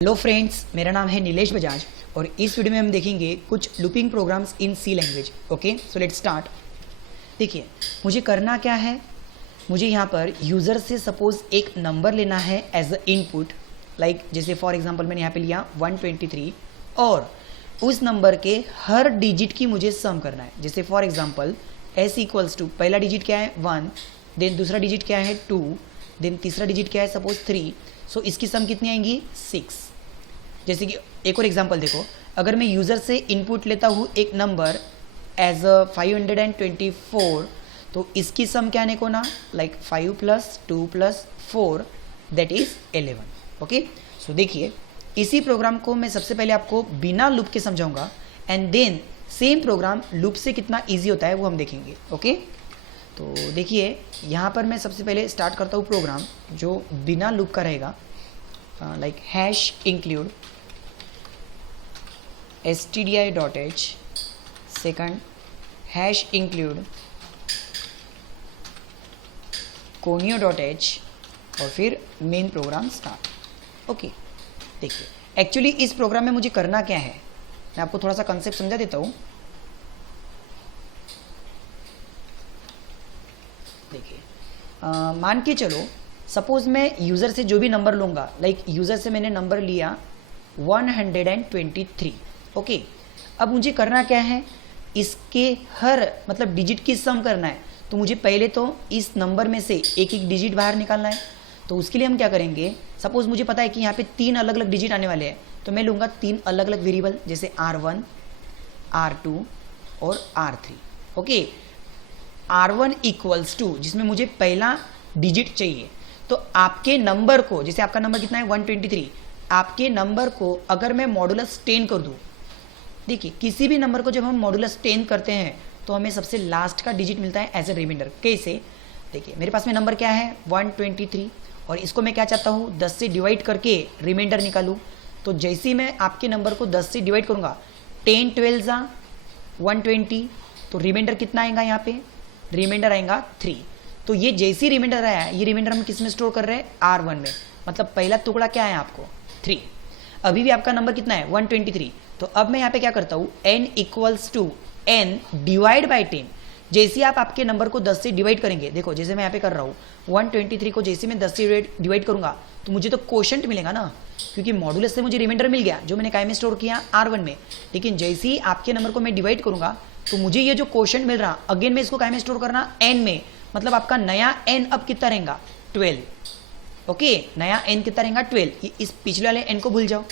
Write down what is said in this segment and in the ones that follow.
Hello friends, मेरा नाम है नीलेश बजाज और इस वीडियो में हम देखेंगे कुछ looping programs in C language. Okay, so let's start. देखिए, मुझे करना क्या है, मुझे यहाँ पर यूज़र से सपोज एक नंबर लेना है एज अ इनपुट। लाइक जैसे फॉर एग्जांपल मैंने यहाँ पे लिया 123 और उस नंबर के हर डिजिट की मुझे सम करना है। जैसे for example s equals to, पहला डिजिट क्या है 1, देन दूसरा डिजिट क्या है 2, देन तीसरा डिजिट क्या है सपोज 3। सो इसकी सम कितनी आएंगी 6। जैसे कि एक और एग्जांपल देखो, अगर मैं यूज़र से इनपुट लेता हूँ एक नंबर एज अ 524, तो इसकी सम क्या आने को ना, लाइक 5 + 2 + 4 दैट इज 11। ओके, सो देखिए इसी प्रोग्राम को मैं सबसे पहले आपको बिना लूप के समझाऊंगा and then same program loop से कितना ईजी होता है वो हम देखेंगे। ओके, तो देखिए यहाँ पर मैं सबसे पहले स्टार्ट करता हूँ प्रोग्राम जो बिना लूप का रहेगा। Like hash include stdi.h, second hash include conio.h और फिर मेन प्रोग्राम स्टार्ट। ओके, देखिए एक्चुअली इस प्रोग्राम में मुझे करना क्या है, मैं आपको थोड़ा सा कंसेप्ट समझा देता हूँ। देखिए मान के चलो सपोज मैं यूज़र से जो भी नंबर लूँगा, लाइक यूज़र से मैंने नंबर लिया 123। ओके, अब मुझे करना क्या है, इसके हर मतलब डिजिट की सम करना है। तो मुझे पहले तो इस नंबर में से एक एक डिजिट बाहर निकालना है। तो उसके लिए हम क्या करेंगे, सपोज मुझे पता है कि यहाँ पे 3 अलग अलग डिजिट आने वाले हैं, तो मैं लूँगा 3 अलग अलग वेरिएबल जैसे R1, R2 और R3। Okay, R1 equals to जिसमें मुझे पहला डिजिट चाहिए, तो आपके नंबर को, जैसे आपका नंबर कितना है 123, आपके नंबर को अगर मैं मॉडुलस 10 कर दूँ, देखिए किसी भी नंबर को जब हम मॉडुलस 10 करते हैं तो हमें सबसे लास्ट का डिजिट मिलता है एज ए रिमाइंडर। कैसे, देखिए मेरे पास में नंबर क्या है 123 और इसको मैं क्या चाहता हूँ 10 से डिवाइड करके रिमाइंडर निकालूँ। तो जैसे ही मैं आपके नंबर को 10 से डिवाइड करूँगा, 10 12 जा 120, तो रिमाइंडर कितना आएगा, यहाँ पे रिमाइंडर आएगा 3। तो ये जैसी रिमाइंडर आया है, ये रिमाइंडर हम किस में स्टोर कर रहे हैं R1 में, मतलब पहला टुकड़ा क्या है आपको 3। अभी भी आपका नंबर कितना है 123। तो अब मैं यहाँ पे क्या करता हूँ n equals to n divide by 10। जैसे आप आपके नंबर को 10 से डिवाइड करेंगे, देखो जैसे मैं यहाँ पे कर रहा हूँ 123 को जैसे मैं 10 से डिवाइड करूंगा तो मुझे तो कोशेंट मिलेगा ना, क्योंकि मॉडुलस से मुझे रिमाइंडर मिल गया जो मैंने काय में स्टोर किया R1 में। लेकिन जैसे ही आपके नंबर को मैं डिवाइड करूंगा तो मुझे ये जो कोशेंट मिल रहा, अगेन मैं इसको काय में स्टोर करना n में, मतलब आपका नया n अब कितना रहेगा 12। ओके, नया n कितना रहेगा 12। इस पिछले वाले n को भूल जाओ।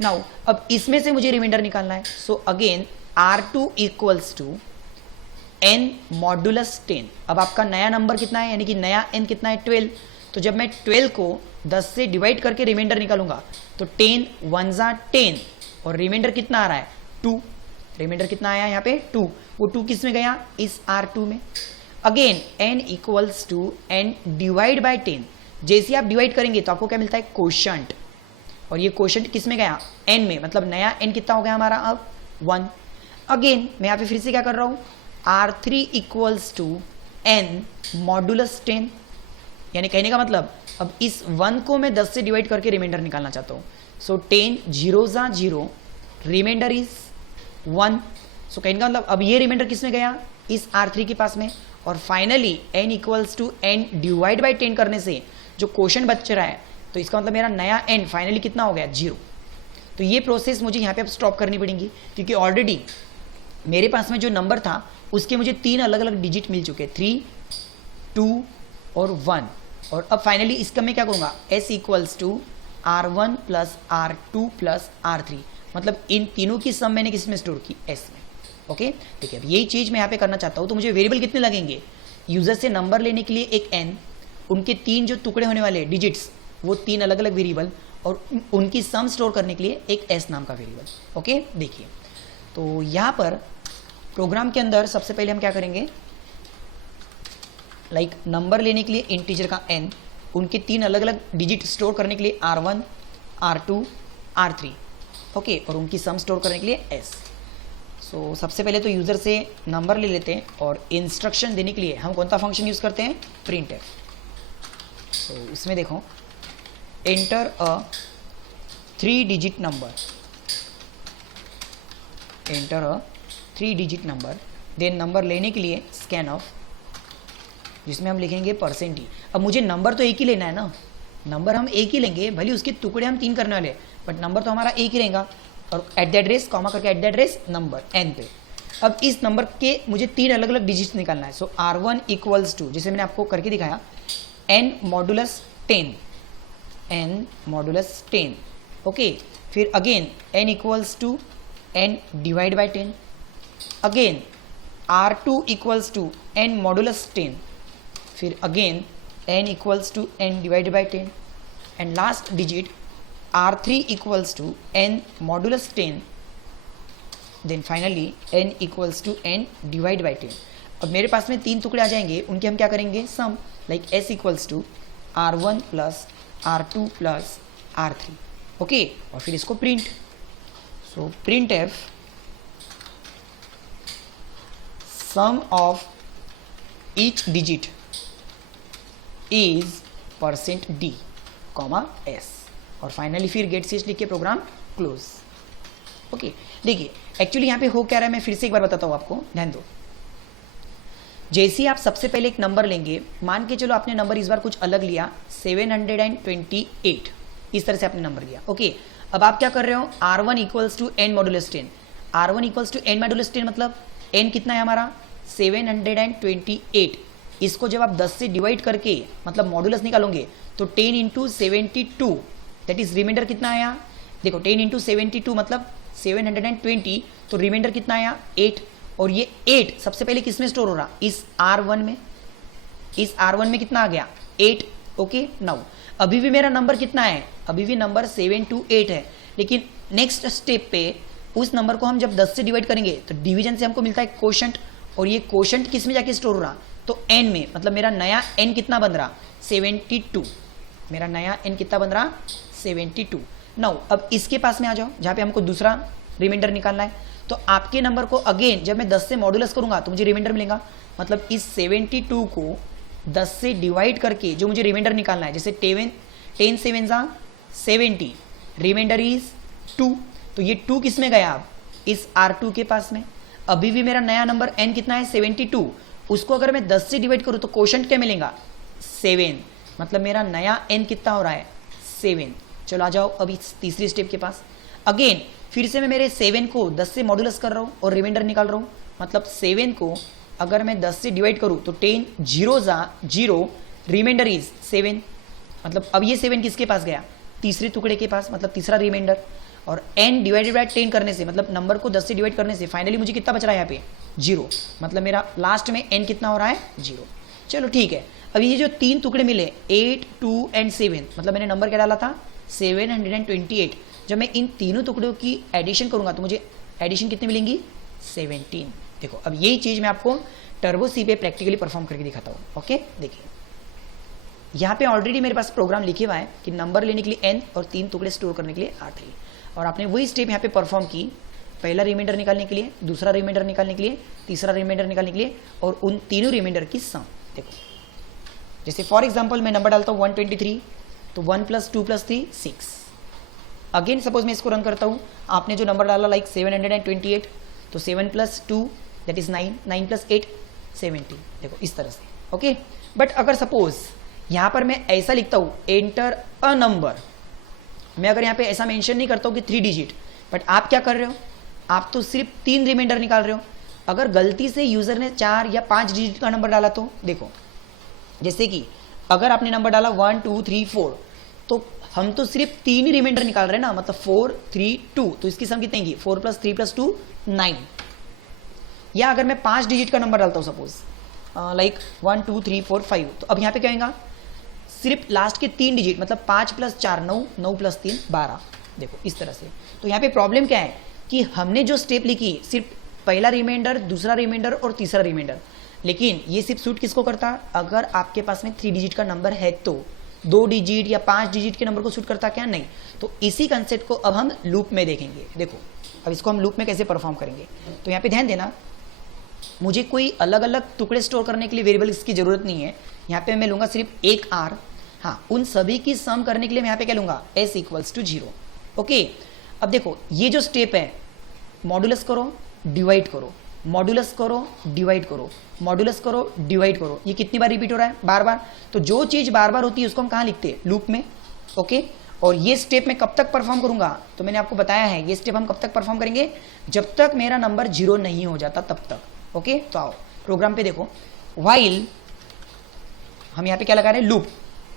नाउ अब इसमें से मुझे रिमाइंडर निकालना है। So again R2 equals to n modulus 10। अब आपका नया नंबर कितना है, यानी कि नया n कितना है 12। तो जब मैं 12 को 10 से डिवाइड करके रिमाइंडर निकालूंगा तो 10 1 जा 10 और रिमाइंडर कितना आ रहा है 2। रिमाइंडर कितना आया यहाँ पे 2, वो 2 किस में गया इस R2 में। Again n equals to n divide by 10। जैसे आप डिवाइड करेंगे तो आपको क्या मिलता है कोशेंट, और ये कोशेंट किस में गया n में, मतलब नया n कितना हो गया हमारा अब 1। अगेन मैं यहाँ पे फिर से क्या कर रहा हूँ R3 equals to n modulus 10, यानी कहने का मतलब अब इस 1 को मैं 10 से डिवाइड करके रिमाइंडर निकालना चाहता हूँ। सो 10 0 जा 0, रिमाइंडर इज 1। सो कहने का मतलब अब ये रिमाइंडर किस में गया इस R3 के पास में। और finally n equals to n divide by 10 करने से जो क्वेश्चन बच रहा है, तो इसका मतलब मेरा नया n फाइनली कितना हो गया 0। तो ये प्रोसेस मुझे यहाँ पे अब स्टॉप करनी पड़ेगी, क्योंकि ऑलरेडी मेरे पास में जो नंबर था उसके मुझे 3 अलग अलग डिजिट मिल चुके, 3 2 और 1। और अब फाइनली इसका मैं क्या करूँगा s equals to R1 + R2 + R3, मतलब इन तीनों की सम मैंने किस में स्टोर की s में। ओके, देखिए अब यही चीज़ मैं यहाँ पे करना चाहता हूँ। तो मुझे वेरिएबल कितने लगेंगे, यूज़र से नंबर लेने के लिए एक n, उनके 3 जो टुकड़े होने वाले डिजिट्स वो 3 अलग अलग वेरिएबल, और उनकी सम स्टोर करने के लिए एक s नाम का वेरिएबल। ओके, देखिए तो यहाँ पर प्रोग्राम के अंदर सबसे पहले हम क्या करेंगे, लाइक नंबर लेने के लिए इंटीजर का n, उनके 3 अलग अलग डिजिट स्टोर करने के लिए R1 R2 R3। ओके, और उनकी सम स्टोर करने के लिए s। सो सबसे पहले तो यूज़र से नंबर ले लेते हैं और इंस्ट्रक्शन देने के लिए हम कौन सा फंक्शन यूज़ करते हैं printf। तो इसमें देखो enter a 3 digit number, enter a 3 digit number, then number लेने के लिए स्कैन ऑफ, जिसमें हम लिखेंगे %d। अब मुझे नंबर तो एक ही लेना है ना, नंबर हम एक ही लेंगे, भले उसके टुकड़े हम 3 करने वाले, बट नंबर तो हमारा एक ही रहेगा। और एट द एड्रेस कॉमा करके at the address number n पे। अब इस नंबर के मुझे 3 अलग अलग डिजिट्स निकालना है। सो R1 इक्वल्स टू, जैसे मैंने आपको करके दिखाया, n modulus 10, n modulus 10, okay. फिर again n equals to n divide by 10, again R2 equals to n modulus 10, फिर again n equals to n divide by 10, and last digit R3 equals to n modulus 10, then finally n equals to n divide by 10। अब मेरे पास में 3 टुकड़े आ जाएंगे, उनके हम क्या करेंगे, sum, like s equals to R1 plus R2 plus R3, okay. और फिर इसको print, so print F sum of each digit is %d, s, और फाइनली फिर गेट सी लिख के प्रोग्राम क्लोज, ओके। देखिए एक्चुअली यहाँ पे हो क्या रहा है, मैं फिर से एक बार बताता हूँ आपको, ध्यान दो। जैसे ही आप सबसे पहले एक नंबर लेंगे, मान के चलो आपने नंबर इस बार कुछ अलग लिया, 728, इस तरह से आपने नंबर लिया, ओके। अब आप क्या कर रहे हो, R1 equals to n modulus 10, R1 equals to n modulus 10 मतलब n कितना है हमारा 728। इसको जब आप 10 से डिवाइड करके मतलब मॉडुलस निकालोगे तो 10 इंटू 72, दैट इज रिमाइंडर कितना आया, देखो 10 इंटू 72 मतलब 720, तो रिमाइंडर कितना आया 8। और ये 8 सबसे पहले किस में स्टोर हो रहा, इस R1 में, इस R1 में कितना आ गया 8, ओके। नाउ अभी भी मेरा नंबर कितना है, अभी भी नंबर 728 है, लेकिन नेक्स्ट स्टेप पे उस नंबर को हम जब 10 से डिवाइड करेंगे तो डिवीजन से हमको मिलता है कोशंट, और ये कोशंट किस में जाके स्टोर हो रहा, तो n में, मतलब मेरा नया n कितना बन रहा 72, मेरा नया n कितना बन रहा 72। नाउ अब इसके पास में आ जाओ जहाँ पे हमको दूसरा रिमाइंडर निकालना है, तो आपके नंबर को अगेन जब मैं 10 से मॉडुलस करूंगा तो मुझे रिमाइंडर मिलेगा, मतलब इस 72 को 10 से डिवाइड करके जो मुझे रिमाइंडर निकालना है, जैसे 10 7 70, रिमाइंडर इज 2, तो ये 2 किस में गया, अब इस R2 के पास में। अभी भी मेरा नया नंबर n कितना है 72, उसको अगर मैं 10 से डिवाइड करूं तो कोशंट क्या मिलेगा 7, मतलब मेरा नया n कितना हो रहा है 7। चलो आ जाओ अभी तीसरी स्टेप के पास, अगेन फिर से मैं मेरे 7 को 10 से मॉडुलस कर रहा हूँ और रिमाइंडर निकाल रहा हूँ, मतलब 7 को अगर मैं 10 से डिवाइड करूँ तो 10 0, रिमाइंडर इज 7, मतलब अब ये 7 किसके पास गया, तीसरे टुकड़े के पास, मतलब तीसरा रिमाइंडर। और n डिवाइडेड बाय 10 करने से, मतलब नंबर को 10 से डिवाइड करने से फाइनली मुझे कितना बच रहा है यहाँ पे 0, मतलब मेरा लास्ट में n कितना हो रहा है 0। चलो ठीक है, अब ये जो 3 टुकड़े मिले 8, 2 एंड 7, मतलब मैंने नंबर क्या डाला था 728, जब मैं इन तीनों टुकड़ों की एडिशन करूंगा तो मुझे एडिशन कितनी मिलेंगी 17। देखो अब यही चीज मैं आपको टर्बो सी पे प्रैक्टिकली परफॉर्म करके दिखाता हूँ, ओके। देखिए यहाँ पे ऑलरेडी मेरे पास प्रोग्राम लिखे हुआ है कि नंबर लेने के लिए n और 3 टुकड़े स्टोर करने के लिए R3, और आपने वही स्टेप यहाँ पे परफॉर्म की, पहला रिमाइंडर निकालने के लिए, दूसरा रिमाइंडर निकालने के लिए, तीसरा रिमाइंडर निकालने के लिए, और उन तीनों रिमाइंडर की सम। देखो जैसे फॉर एग्जाम्पल मैं नंबर डालता हूँ 123, तो 1 + 2 + 3 6। अगेन सपोज मैं इसको रन करता हूँ, आपने जो नंबर डाला लाइक 728, तो 7 + 2 दैट इज 9, 9 + 8 70, देखो इस तरह से, ओके। बट अगर सपोज यहाँ पर मैं ऐसा लिखता हूँ एंटर अ नंबर, मैं अगर यहाँ पे ऐसा मेंशन नहीं करता हूँ कि 3 डिजिट, बट आप क्या कर रहे हो, आप तो सिर्फ 3 रिमाइंडर निकाल रहे हो। अगर गलती से यूजर ने 4 या 5 डिजिट का नंबर डाला तो देखो, जैसे कि अगर आपने नंबर डाला 1 2 3 4, तो हम तो सिर्फ 3 ही रिमाइंडर निकाल रहे हैं ना, मतलब 4 3 2, तो इसकी सम कितनी होगी 4 + 3 + 2 9। या अगर मैं 5 डिजिट का नंबर डालता हूँ सपोज लाइक 1 2 3 4 5, तो अब यहाँ पे क्या होगा, सिर्फ लास्ट के 3 डिजिट, मतलब 5 + 4 9, 9 + 3 12, देखो इस तरह से। तो यहाँ पे प्रॉब्लम क्या है कि हमने जो स्टेप लिखी सिर्फ पहला रिमाइंडर, दूसरा रिमाइंडर और तीसरा रिमाइंडर, लेकिन ये सिर्फ सूट किसको करता, अगर आपके पास में 3 डिजिट का नंबर है तो 2 डिजिट या 5 डिजिट के नंबर को सूट करता क्या, नहीं। तो इसी कंसेप्ट को अब हम लूप में देखेंगे। देखो अब इसको हम लूप में कैसे परफॉर्म करेंगे, तो यहाँ पे ध्यान देना, मुझे कोई अलग अलग टुकड़े स्टोर करने के लिए वेरिएबल्स की जरूरत नहीं है। यहाँ पे मैं लूंगा सिर्फ एक R, हाँ उन सभी की सम करने के लिए मैं यहाँ पे क्या लूंगा s = 0, ओके, अब देखो ये जो स्टेप है, मॉडुलस करो डिवाइड करो, मॉडुलस करो डिवाइड करो, मॉडुलस करो डिवाइड करो, ये कितनी बार रिपीट हो रहा है? बार बार। तो जो चीज बार बार होती है उसको हम कहाँ लिखते हैं? लूप में। ओके, और ये स्टेप मैं कब तक परफॉर्म करूंगा? तो मैंने आपको बताया है ये स्टेप हम कब तक परफॉर्म करेंगे? जब तक मेरा नंबर 0 नहीं हो जाता तब तक। ओके, तो आओ प्रोग्राम पे देखो, व्हाइल हम यहाँ पे क्या लगा रहे हैं? लूप।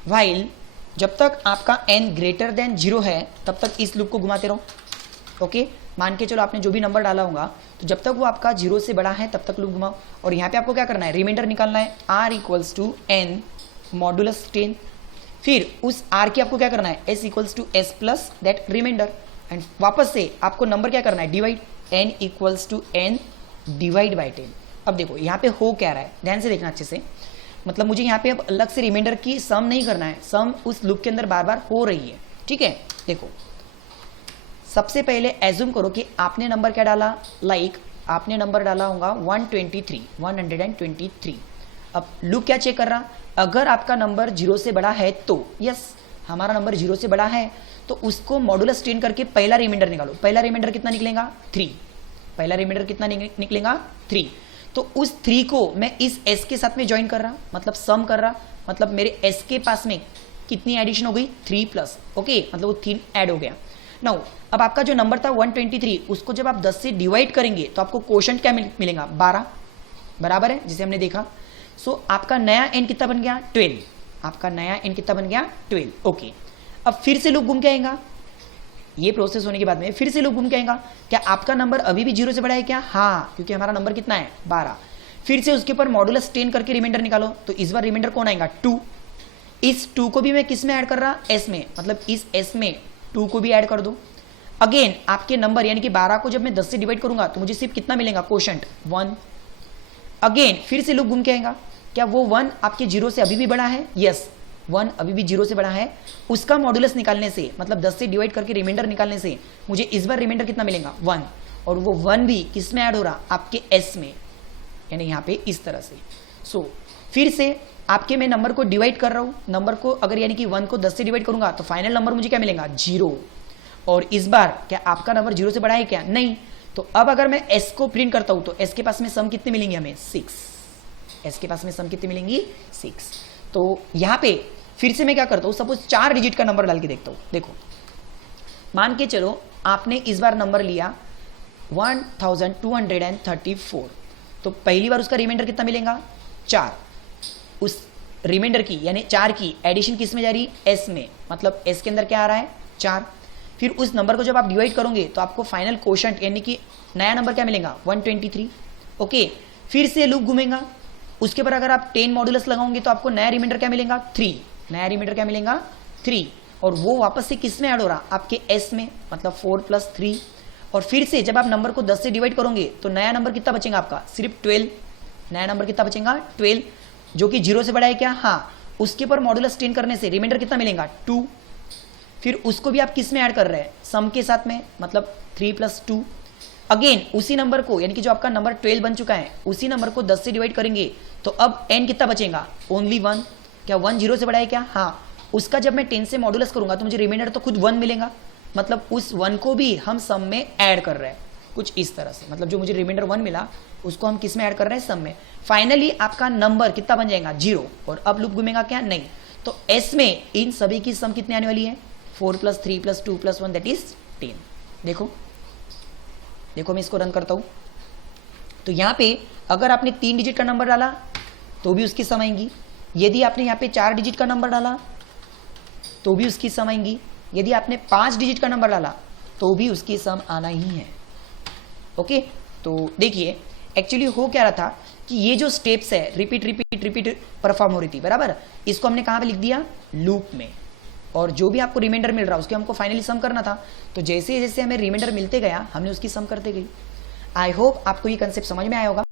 व्हाइल जब तक आपका n ग्रेटर देन 0 है तब तक इस लूप को घुमाते रहो। ओके, मान के चलो आपने जो भी नंबर डाला होगा तो जब तक वो आपका 0 से बड़ा है तब तक लूप घुमाओ। और यहाँ पे आपको क्या करना है? रिमाइंडर निकालना है, r equals to n modulus 10। फिर उस r की आपको क्या करना है? s equals to s plus that remainder. And वापस से आपको नंबर क्या करना है? Divide, n equals to n divide by 10। अब देखो यहाँ पे हो क्या रहा है, ध्यान से देखना अच्छे से। मतलब मुझे यहाँ पे अब अलग से रिमाइंडर की सम नहीं करना है, सम उस लूप के अंदर बार बार हो रही है। ठीक है, देखो सबसे पहले एज्यूम करो कि आपने नंबर क्या डाला? लाइक आपने नंबर डाला होगा 123। अब लूप क्या चेक कर रहा? अगर आपका नंबर 0 से बड़ा है तो यस, हमारा नंबर 0 से बड़ा है तो उसको मॉडुलस 10 करके पहला रिमाइंडर निकालो। पहला रिमाइंडर कितना निकलेगा? 3। पहला रिमाइंडर कितना निकलेगा? 3। तो उस 3 को मैं इस s के साथ में ज्वाइन कर रहा, मतलब सम कर रहा, मतलब मेरे s के पास में कितनी एडिशन हो गई? 3 प्लस। ओके, मतलब वो 3 ऐड हो गया। नाउ अब आपका जो नंबर था 123, उसको जब आप 10 से डिवाइड करेंगे तो आपको क्वोशंट क्या मिलेगा? 12, बराबर है जिसे हमने देखा। सो आपका नया n कितना बन गया? 12। आपका नया n कितना बन गया? 12। ओके, अब फिर से लूप घूम के आएगा, ये प्रोसेस होने के बाद में फिर से लूप घूम के आएगा। क्या आपका नंबर अभी भी 0 से बड़ा है क्या? हाँ, क्योंकि हमारा नंबर कितना है? 12। फिर से उसके ऊपर मॉडुलस 10 करके रिमाइंडर निकालो, तो इस बार रिमाइंडर कौन आएगा? 2। इस 2 को भी मैं किस में ऐड कर रहा? s में, मतलब इस s में 2 को भी ऐड कर दो। अगेन आपके नंबर यानी कि 12 को जब मैं 10 से डिवाइड करूंगा तो मुझे सिर्फ कितना मिलेगा? क्वोशंट 1। अगेन फिर से लूप घूम के आएगा, क्या वो 1 आपके 0 से अभी भी बड़ा है? यस, 1 अभी भी 0 से बड़ा है। उसका मॉडुलस निकालने से, मतलब 10 से डिवाइड करके रिमाइंडर निकालने से मुझे इस बार रिमाइंडर कितना मिलेगा? 1। और वो 1 भी किस में ऐड हो रहा? आपके s में, यानी यहाँ पे इस तरह से। सो फिर से आपके मैं नंबर को डिवाइड कर रहा हूँ, नंबर को अगर यानी कि 1 को 10 से डिवाइड करूंगा तो फाइनल नंबर मुझे क्या मिलेगा? 0। और इस बार क्या आपका नंबर 0 से बड़ा है क्या? नहीं। तो अब अगर मैं s को प्रिंट करता हूं तो s के पास में सम कितने मिलेंगे हमें? 6। s के पास में सम कितनी मिलेंगी? 6। तो यहां पे फिर से मैं क्या करता हूं? सपोज 4 डिजिट का नंबर डाल के देखता हूं। देखो मान के चलो आपने इस बार नंबर लिया 1234, तो पहली बार उसका रिमाइंडर कितना मिलेगा? 4। उस रिमाइंडर की यानी 4 की एडिशन किस में जा रही? s में, मतलब s के अंदर क्या आ रहा है? 4। फिर उस नंबर को जब आप डिवाइड करोगे तो आपको फाइनल क्वोशंट यानी कि नया नंबर क्या मिलेगा? 123। ओके, फिर से लूप घूमेगा, उसके पर अगर आप 10 मॉडुलस लगाओगे तो आपको नया रिमाइंडर क्या मिलेगा? 3। नया रिमाइंडर क्या मिलेगा? 3। और वो वापस से किस में ऐड हो रहा? आपके s में, मतलब 4 प्लस 3। और फिर से जब आप नंबर को 10 से डिवाइड करोगे तो नया नंबर कितना बचेगा आपका? सिर्फ 12। नया नंबर कितना बचेगा? 12, जो कि 0 से बड़ा है क्या? हाँ। उसके पर मॉडुलस 10 करने से रिमाइंडर कितना मिलेगा? 2। फिर उसको भी आप किस में ऐड कर रहे हैं? सम के साथ में, मतलब 3 प्लस 2। अगेन उसी नंबर को यानी कि जो आपका नंबर 12 बन चुका है उसी नंबर को 10 से डिवाइड करेंगे तो अब n कितना बचेगा? ओनली 1। क्या 1 0 से बड़ा है क्या? हाँ। उसका जब मैं 10 से मॉडुलस करूंगा तो मुझे रिमाइंडर तो खुद 1 मिलेगा, मतलब उस 1 को भी हम सम में ऐड कर रहे हैं, कुछ इस तरह से। मतलब जो मुझे रिमाइंडर 1 मिला उसको हम किस में ऐड कर रहे हैं? सम में। फाइनली आपका नंबर कितना बन जाएगा? 0। और अब लूप घूमेगा क्या? नहीं। तो s में इन सभी की सम कितने आने वाली है? 4 plus 3 plus 2 plus 1 that is 10। देखो मैं इसको रन करता हूं तो यहां पे अगर आपने 3 डिजिट का नंबर डाला तो भी उसकी सम आएंगी। यदि आपने यहां पे 4 डिजिट का नंबर डाला तो भी उसकी सम आएंगी। यदि आपने 5 डिजिट का नंबर डाला तो भी उसकी सम आना ही है। ओके, तो देखिए एक्चुअली हो क्या रहा था कि ये जो स्टेप्स है रिपीट परफॉर्म हो रही थी, बराबर। इसको हमने कहां पे लिख दिया? लूप में। और जो भी आपको रिमाइंडर मिल रहा है उसके हमको फाइनली सम करना था, तो जैसे जैसे हमें रिमाइंडर मिलते गया हमने उसकी सम करते गई। आई होप आपको ये कंसेप्ट समझ में आया होगा।